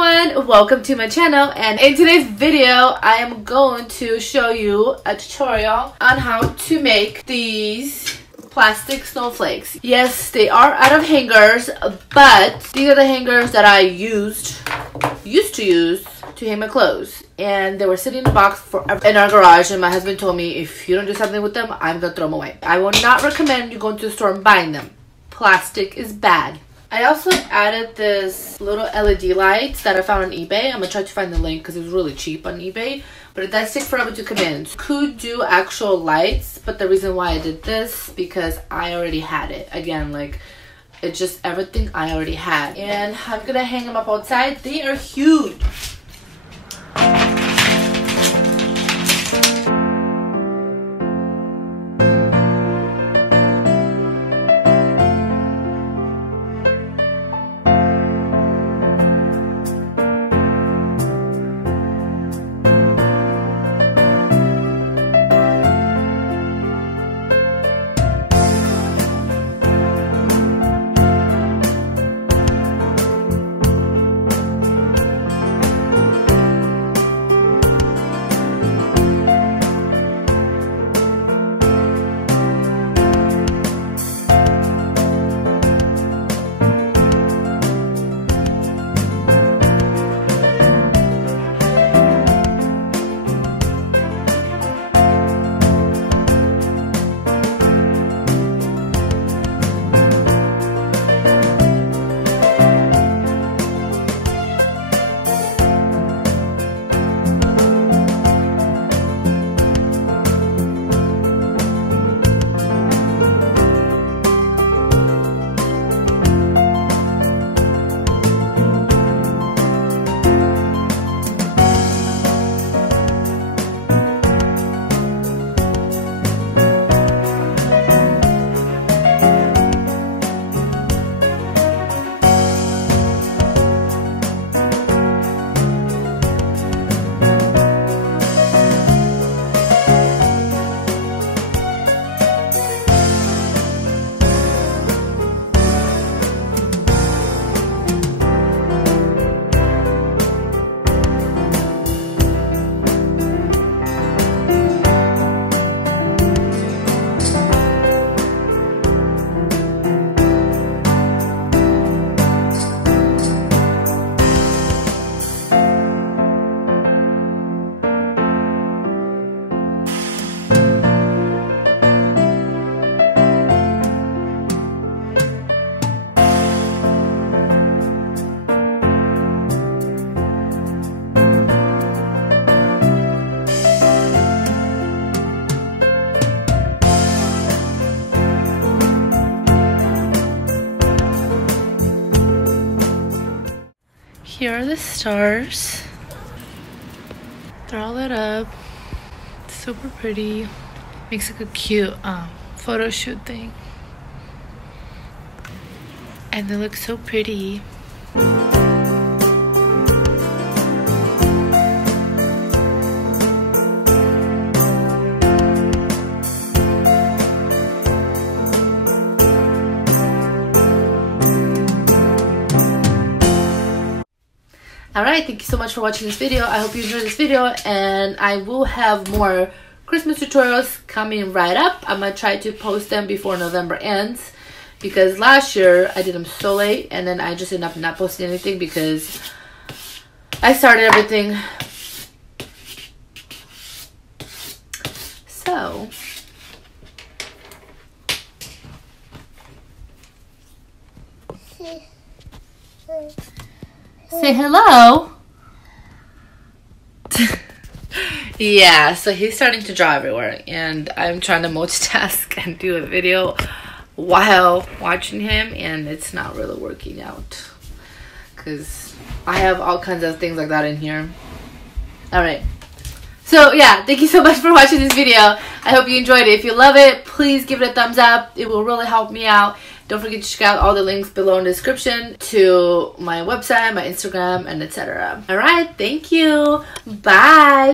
everyone, welcome to my channel, and in today's video I am going to show you a tutorial on how to make these plastic snowflakes. Yes, they are out of hangers, but these are the hangers that I used to use to hang my clothes, and they were sitting in a box in our garage, and my husband told me if you don't do something with them, I'm gonna throw them away. I will not recommend you going to the store and buying them. Plastic is bad. I also added this little LED lights that I found on eBay. I'm gonna try to find the link because it was really cheap on eBay, but it does take forever to come in. Could do actual lights, but the reason why I did this because I already had it. Again, like, it's just everything I already had, and I'm gonna hang them up outside. They are huge. Here are the stars. They're all lit up. Super pretty. Makes like a cute photo shoot thing. And they look so pretty. Alright, thank you so much for watching this video. I hope you enjoyed this video, and I will have more Christmas tutorials coming right up. I'm going to try to post them before November ends, because last year I did them so late, and then I just ended up not posting anything because I started everything. So, say hello. Yeah, so he's starting to draw everywhere, and I'm trying to multitask and do a video while watching him, and it's not really working out because I have all kinds of things like that in here. Alright, so yeah, thank you so much for watching this video. I hope you enjoyed it. If you love it, please give it a thumbs up. It will really help me out. Don't forget to check out all the links below in the description to my website, my Instagram, and etc. Alright, thank you. Bye.